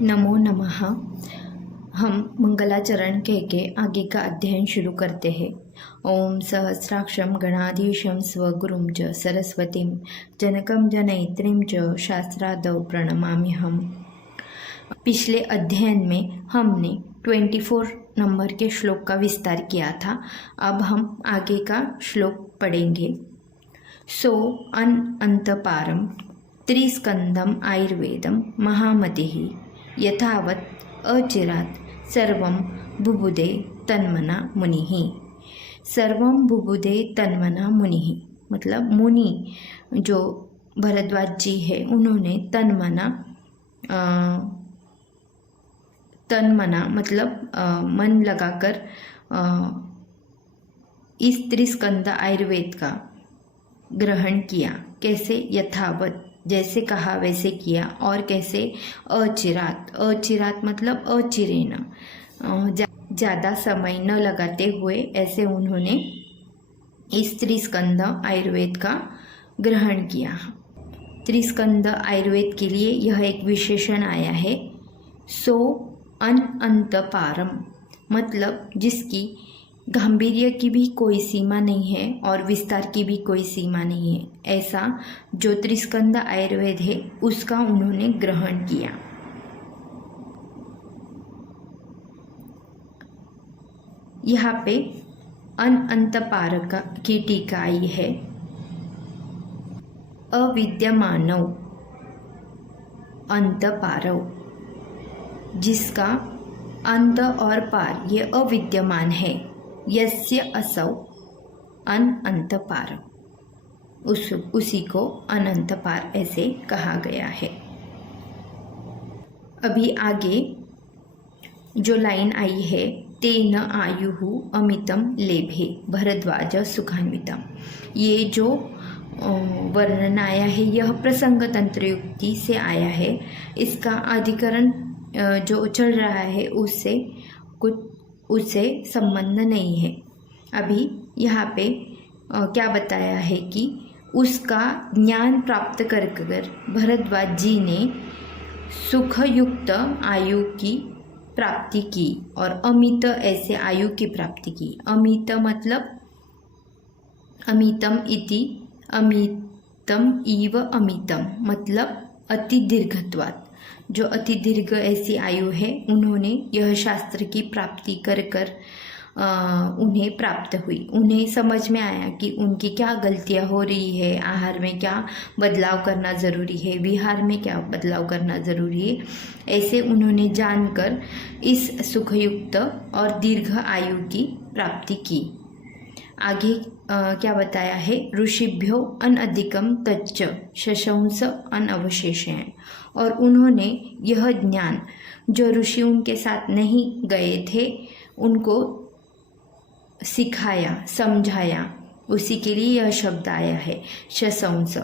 नमो नमः। हम मंगलाचरण कह के आगे का अध्ययन शुरू करते हैं। ओम सहस्राक्षम गणाधीशम स्वगुरुम च सरस्वतीम जनकम जनयित्रीम च शास्त्रादौ प्रणमामि हम। पिछले अध्ययन में हमने 24 नंबर के श्लोक का विस्तार किया था। अब हम आगे का श्लोक पढ़ेंगे। सो अंतपारम त्रिस्कंदम आयुर्वेदम महामतिः यथावत् अचिरात् सर्वं बुबुदे तन्मना मुनिः। सर्वं बुबुदे तन्मना मुनिः मतलब मुनि जो भरद्वाज जी है उन्होंने तन्मना मतलब मन लगाकर इस त्रिस्कंद आयुर्वेद का ग्रहण किया। कैसे? यथावत जैसे कहा वैसे किया। और कैसे? अचिरात मतलब अचिरेण ज़्यादा समय न लगाते हुए ऐसे उन्होंने इस त्रिस्कंद आयुर्वेद का ग्रहण किया। त्रिस्कंद आयुर्वेद के लिए यह एक विशेषण आया है, सो अनंतपारम मतलब जिसकी गांधीर्य की भी कोई सीमा नहीं है और विस्तार की भी कोई सीमा नहीं है। ऐसा जो त्रिस्कंद आयुर्वेद है उसका उन्होंने ग्रहण किया। यहाँ पे अनंतपार की टीका आई है। अविद्यमानव अंतपारव जिसका अंत और पार ये अविद्यमान है। यस्य असौ अनंतपार उसी को अनंतपार ऐसे कहा गया है। अभी आगे जो लाइन आई है, तेन आयुः अमितम लेभे भरद्वाज सुखान्वितम, ये जो वर्णन आया है यह प्रसंग तंत्र युक्ति से आया है। इसका अधिकरण जो चल रहा है उससे संबंध नहीं है। अभी यहाँ पे क्या बताया है कि उसका ज्ञान प्राप्त कर भरद्वाज जी ने सुखयुक्त आयु की प्राप्ति की और अमित ऐसे आयु की प्राप्ति की। अमित मतलब अमितम इति अमितम इव अमितम मतलब अति दीर्घत्वात् जो अति दीर्घ ऐसी आयु है उन्होंने यह शास्त्र की प्राप्ति कर उन्हें प्राप्त हुई। उन्हें समझ में आया कि उनकी क्या गलतियां हो रही है, आहार में क्या बदलाव करना ज़रूरी है, विहार में क्या बदलाव करना ज़रूरी है। ऐसे उन्होंने जानकर इस सुखयुक्त और दीर्घ आयु की प्राप्ति की। आगे क्या बताया है, ऋषिभ्यो अनधिकम तच्च शशंस अनवशेषेण, और उन्होंने यह ज्ञान जो ऋषि उनके साथ नहीं गए थे उनको सिखाया समझाया, उसी के लिए यह शब्द आया है शशंस।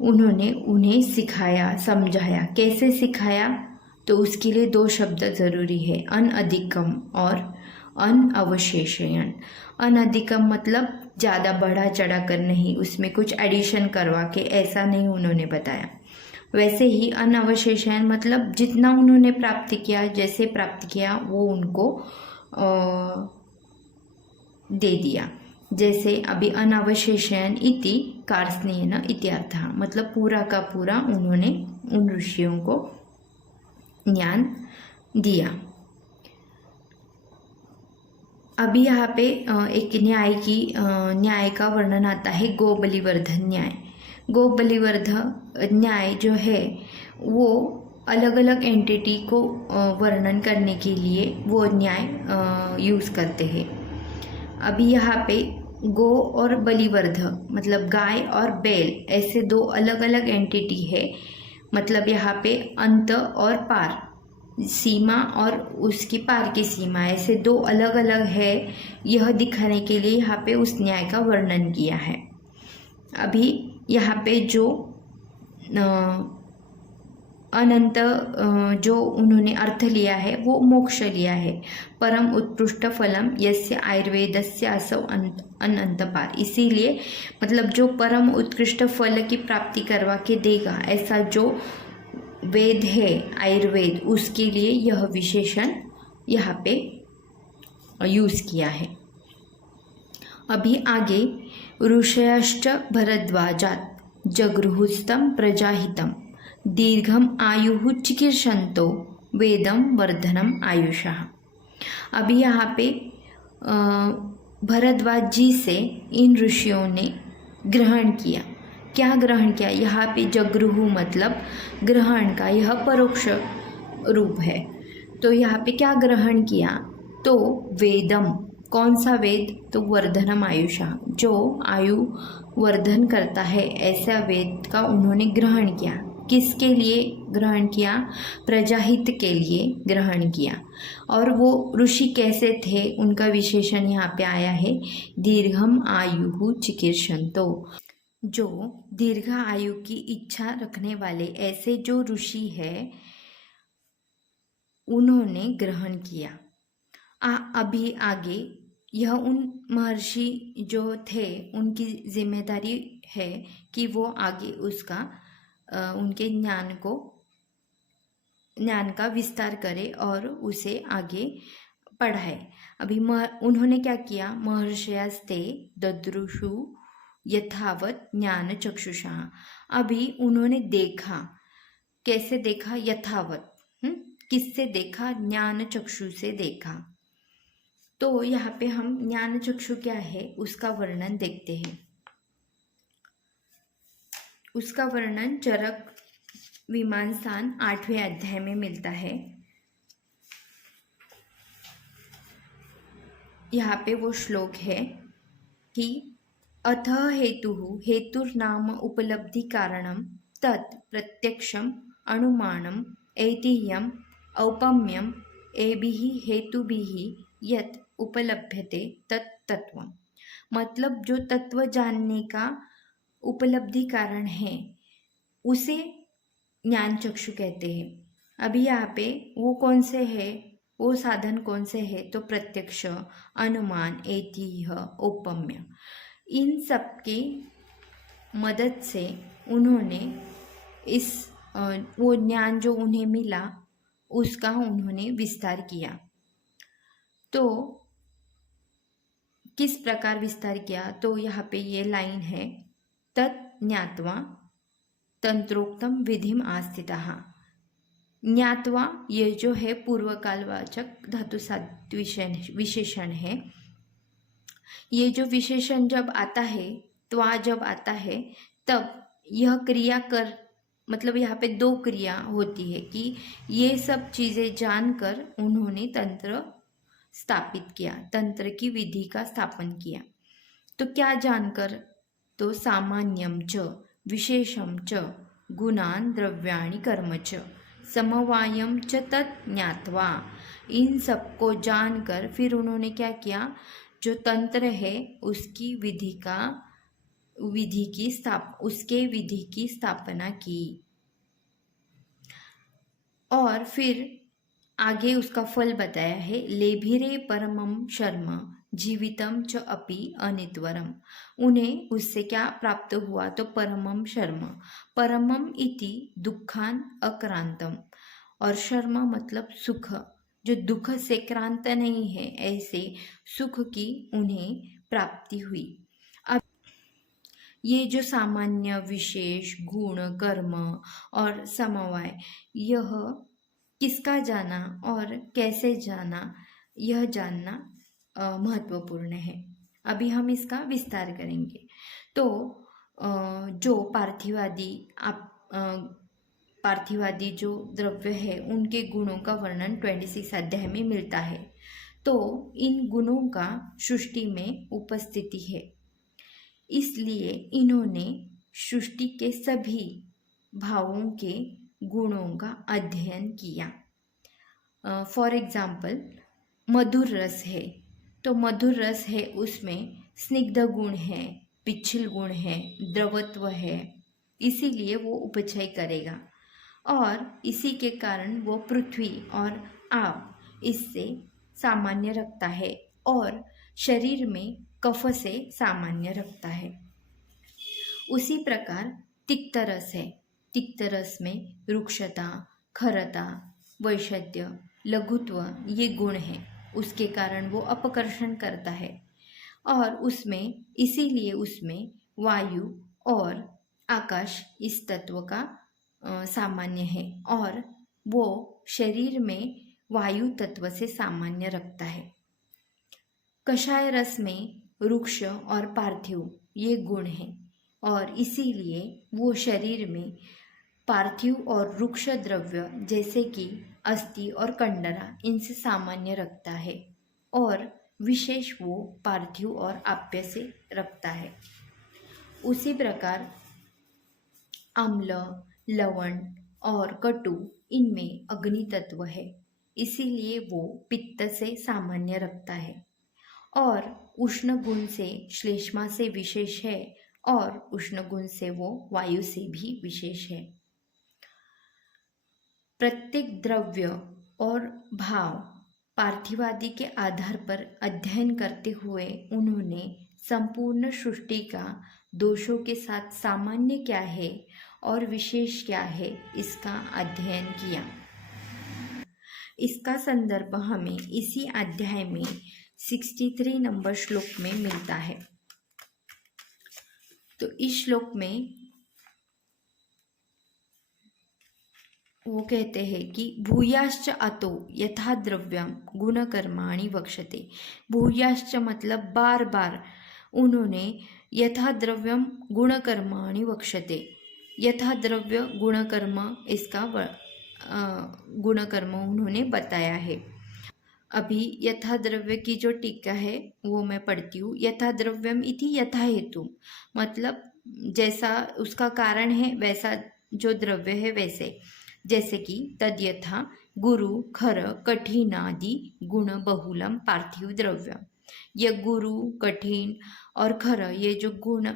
उन्होंने उन्हें सिखाया समझाया। कैसे सिखाया? तो उसके लिए दो शब्द ज़रूरी है, अनधिकम और अनअवशेषण। अनधिकम मतलब ज़्यादा बढ़ा चढ़ा कर नहीं, उसमें कुछ एडिशन करवा के ऐसा नहीं उन्होंने बताया। वैसे ही अनअवशेषण मतलब जितना उन्होंने प्राप्त किया, जैसे प्राप्त किया वो उनको दे दिया। जैसे अभी अनवशेषण इति कार्त्स्येन इत्यर्थः मतलब पूरा का पूरा उन्होंने उन ऋषियों को ज्ञान दिया। अभी यहाँ पे एक न्याय का वर्णन आता है, गो बलिवर्धन न्याय। गो बलिवर्धन न्याय जो है वो अलग अलग एंटिटी को वर्णन करने के लिए वो न्याय यूज़ करते हैं। अभी यहाँ पे गो और बलिवर्ध मतलब गाय और बैल ऐसे दो अलग अलग एंटिटी है। मतलब यहाँ पे अंत और पार सीमा और उसकी पार की सीमा ऐसे दो अलग अलग है, यह दिखाने के लिए यहाँ पे उस न्याय का वर्णन किया है। अभी यहाँ पे जो अनंत जो उन्होंने अर्थ लिया है वो मोक्ष लिया है। परम उत्कृष्ट फलम यस्य आयुर्वेदस्य असौ अनंतपार, इसीलिए मतलब जो परम उत्कृष्ट फल की प्राप्ति करवा के देगा, ऐसा जो वेद है आयुर्वेद, उसके लिए यह विशेषण यहाँ पे यूज़ किया है। अभी आगे ऋषयश्च भरद्वाजात् जगृहुस्तं प्रजाहितं दीर्घम आयुः चिकीर्षन्तो वेदम वर्धनम आयुषः। अभी यहाँ पे भरद्वाज जी से इन ऋषियों ने ग्रहण किया। क्या ग्रहण किया? यहाँ पे जगृहु मतलब ग्रहण का यह परोक्ष रूप है। तो यहाँ पे क्या ग्रहण किया? तो वेदम, कौन सा वेद? तो वर्धनम आयुषा, जो आयु वर्धन करता है ऐसा वेद का उन्होंने ग्रहण किया। किसके लिए ग्रहण किया? प्रजाहित के लिए ग्रहण किया। और वो ऋषि कैसे थे? उनका विशेषण यहाँ पे आया है, दीर्घम आयु चिकीर्षन्तो, जो दीर्घ आयु की इच्छा रखने वाले ऐसे जो ऋषि है उन्होंने ग्रहण किया। अभी आगे यह उन महर्षि जो थे उनकी जिम्मेदारी है कि वो आगे उसका उनके ज्ञान का विस्तार करे और उसे आगे पढ़ाए। अभी उन्होंने क्या किया? महर्षयास्ते ददृशु यथावत ज्ञान चक्षुषा। अभी उन्होंने देखा। कैसे देखा? यथावत। किससे देखा? ज्ञान चक्षु से देखा। तो यहाँ पे हम ज्ञान चक्षु क्या है उसका वर्णन देखते हैं। उसका वर्णन चरक विमान स्थान 8वें अध्याय में मिलता है। यहाँ पे वो श्लोक है कि अथ हेतुर्नाम उपलब्धि कारणम तत् प्रत्यक्षम अनुमानम ऐतिह्यम औपम्यम एभिः हेतुभिः यत् उपलभ्यते तत् तत्वम। मतलब जो तत्व जानने का उपलब्धि कारण है उसे ज्ञान चक्षु कहते हैं। अभी यहाँ पे वो कौन से है? वो साधन कौन से है? तो प्रत्यक्ष, अनुमान, ऐतिह्य, औपम्य, इन सब की मदद से उन्होंने इस वो ज्ञान जो उन्हें मिला उसका उन्होंने विस्तार किया। तो किस प्रकार विस्तार किया? तो यहाँ पे ये लाइन है, तत् ज्ञात्वा तंत्रोक्तम विधिम आस्थितः। ज्ञात्वा ये जो है पूर्वकालवाचक धातु साध विशेषण है। ये जो विशेषण जब आता है, त्वा जब आता है, तब यह क्रिया कर, मतलब यहाँ पे दो क्रिया होती है कि ये सब चीज़ें जानकर उन्होंने तंत्र स्थापित किया, तंत्र की विधि का स्थापन किया। तो क्या जानकर? तो सामान्यम च विशेषम च गुणान द्रव्याणि कर्म च समवायम च तत् ज्ञात्वा। इन सबको जानकर फिर उन्होंने क्या किया? जो तंत्र है उसकी उसके विधि की स्थापना की। और फिर आगे उसका फल बताया है, लेभिरे परमम शर्म जीवितम च अपि अनित्वरम। उन्हें उससे क्या प्राप्त हुआ? तो परमम शर्म, परमम इति दुखान अक्रांतम, और शर्म मतलब सुख, जो दुख से क्रांत नहीं है ऐसे सुख की उन्हें प्राप्ति हुई। अब ये जो सामान्य, विशेष, गुण, कर्म और समवाय, यह किसका जाना और कैसे जाना, यह जानना महत्वपूर्ण है। अभी हम इसका विस्तार करेंगे। तो जो पार्थिवादी जो द्रव्य है उनके गुणों का वर्णन 26 अध्याय में मिलता है। तो इन गुणों का सृष्टि में उपस्थिति है, इसलिए इन्होंने सृष्टि के सभी भावों के गुणों का अध्ययन किया। फॉर एग्जाम्पल, मधुर रस है, तो मधुर रस है उसमें स्निग्ध गुण है, पिछल गुण है, द्रवत्व है, इसीलिए वो उपचय करेगा। और इसी के कारण वो पृथ्वी और आप इससे सामान्य रखता है और शरीर में कफ से सामान्य रखता है। उसी प्रकार तिक्त रस है, तिक्त रस में रुक्षता, खरता, वैशद्य, लघुत्व ये गुण हैं, उसके कारण वो अपकर्षण करता है। और उसमें इसीलिए उसमें वायु और आकाश इस तत्व का सामान्य है, और वो शरीर में वायु तत्व से सामान्य रखता है। कषाय रस में रुक्ष और पार्थिव ये गुण हैं, और इसीलिए वो शरीर में पार्थिव और रुक्ष द्रव्य जैसे कि अस्थि और कंडरा इनसे सामान्य रखता है, और विशेष वो पार्थिव और आप्य से रखता है। उसी प्रकार अम्ल, लवण और कटु इनमें अग्नि तत्व है, इसीलिए वो पित्त से सामान्य रखता है, और उष्ण गुण से श्लेष्मा से विशेष है, और उष्ण गुण से वो वायु से भी विशेष है। प्रत्येक द्रव्य और भाव पार्थिवादि के आधार पर अध्ययन करते हुए उन्होंने संपूर्ण सृष्टि का दोषों के साथ सामान्य क्या है और विशेष क्या है इसका अध्ययन किया। इसका संदर्भ हमें इसी अध्याय में 63 नंबर श्लोक में मिलता है। तो इस श्लोक में वो कहते हैं कि भूयाश्च अतो यथा द्रव्यम गुणकर्माणि वक्षते। भूयाश्च मतलब बार बार उन्होंने यथा द्रव्यम गुणकर्माणि वक्षते, यथा द्रव्य गुणकर्म इसका गुणकर्म उन्होंने बताया है। अभी यथा द्रव्य की जो टीका है वो मैं पढ़ती हूँ। यथा द्रव्यम इति यथा हेतु, मतलब जैसा उसका कारण है वैसा जो द्रव्य है वैसे, जैसे कि तद्यथा गुरु खर कठिनादि गुण बहुलम पार्थिव द्रव्य। यह गुरु कठिन और खर ये जो गुण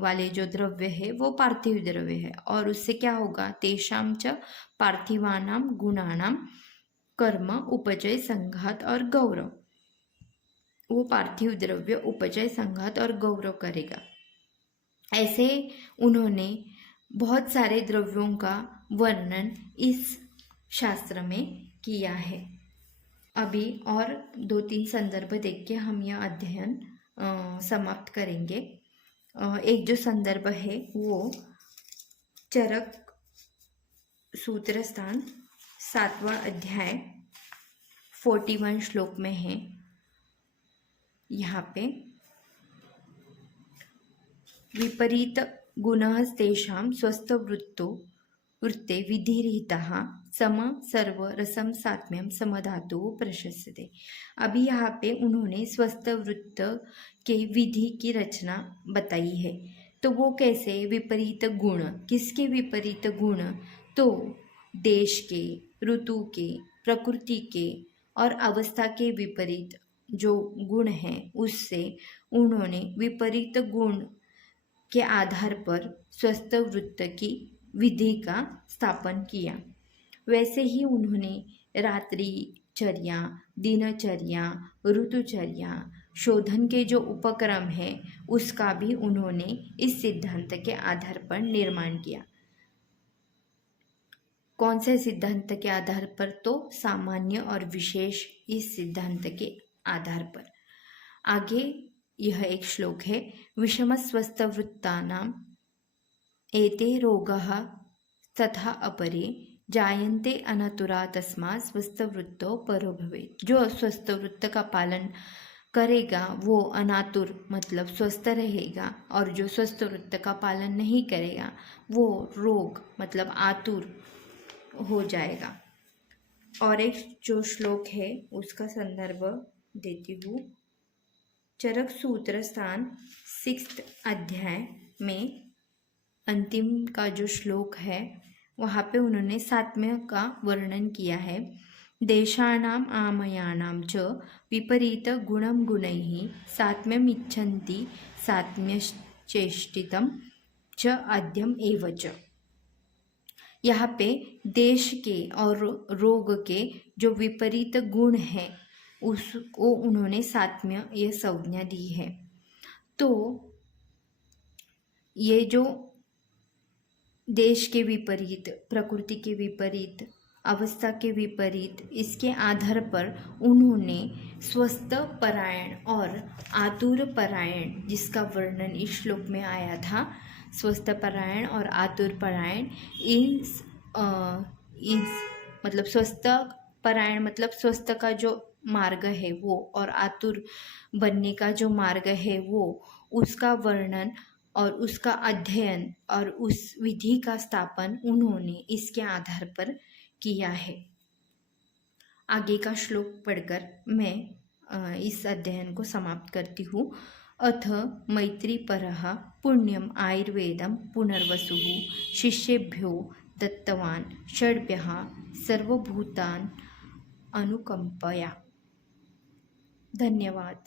वाले जो द्रव्य है वो पार्थिव द्रव्य है, और उससे क्या होगा, तेषां च पार्थिवानाम गुणानाम कर्म उपचय संघात और गौरव, वो पार्थिव द्रव्य उपचय संघात और गौरव करेगा। ऐसे उन्होंने बहुत सारे द्रव्यों का वर्णन इस शास्त्र में किया है। अभी और 2-3 संदर्भ देख के हम यह अध्ययन समाप्त करेंगे। एक जो संदर्भ है वो चरक सूत्र स्थान 7वां अध्याय 41 श्लोक में है। यहाँ पे विपरीत गुणः तेषां स्वस्थ वृत्ते विधिरहितः सम सर्व रसम सात्म्यम समधातु प्रशस्यते। अभी यहाँ पे उन्होंने स्वस्थ वृत्त के विधि की रचना बताई है। तो वो कैसे विपरीत गुण, किसके विपरीत गुण, तो देश के, ऋतु के, प्रकृति के और अवस्था के विपरीत जो गुण हैं उससे उन्होंने विपरीत गुण के आधार पर स्वस्थ वृत्त की विधि का स्थापन किया। वैसे ही उन्होंने रात्रिचर्या, दिनचर्या, ऋतुचर्या, शोधन के जो उपक्रम है उसका भी उन्होंने इस सिद्धांत के आधार पर निर्माण किया। कौन से सिद्धांत के आधार पर, तो सामान्य और विशेष इस सिद्धांत के आधार पर। आगे यह एक श्लोक है, विषमस्वस्थवृत्तानां एते रोगाः तथा अपरे जायन्ते अनातुरा तस्मात् स्वस्थवृत्तो परो भवेत्। जो स्वस्थ वृत्त का पालन करेगा वो अनातुर मतलब स्वस्थ रहेगा, और जो स्वस्थ वृत्त का पालन नहीं करेगा वो रोग मतलब आतुर हो जाएगा। और एक जो श्लोक है उसका संदर्भ देती हूँ। चरक सूत्र स्थान 6 अध्याय में अंतिम का जो श्लोक है वहाँ पे उन्होंने सात्म्य का वर्णन किया है। देशानाम आमयानाम च विपरीत गुणम गुणैः सात्म्यम इच्छन्ति सात्म्यचेष्टितम च आद्यम एव च। यहाँ पे देश के और रोग के जो विपरीत गुण है उसको उन्होंने सात्म्य ये संज्ञा दी है। तो ये जो देश के विपरीत, प्रकृति के विपरीत, अवस्था के विपरीत, इसके आधार पर उन्होंने स्वस्थ परायण और आतुर परायण, जिसका वर्णन इस श्लोक में आया था, स्वस्थ परायण और आतुर परायण, इस मतलब स्वस्थ परायण मतलब स्वस्थ का जो मार्ग है वो, और आतुर बनने का जो मार्ग है वो, उसका वर्णन और उसका अध्ययन और उस विधि का स्थापन उन्होंने इसके आधार पर किया है। आगे का श्लोक पढ़कर मैं इस अध्ययन को समाप्त करती हूँ। अथ मैत्रीपरः पुण्यम आयुर्वेदम पुनर्वसुः शिष्येभ्यो दत्तवान् षड्भ्यः सर्वभूतान् अनुकंपया। धन्यवाद।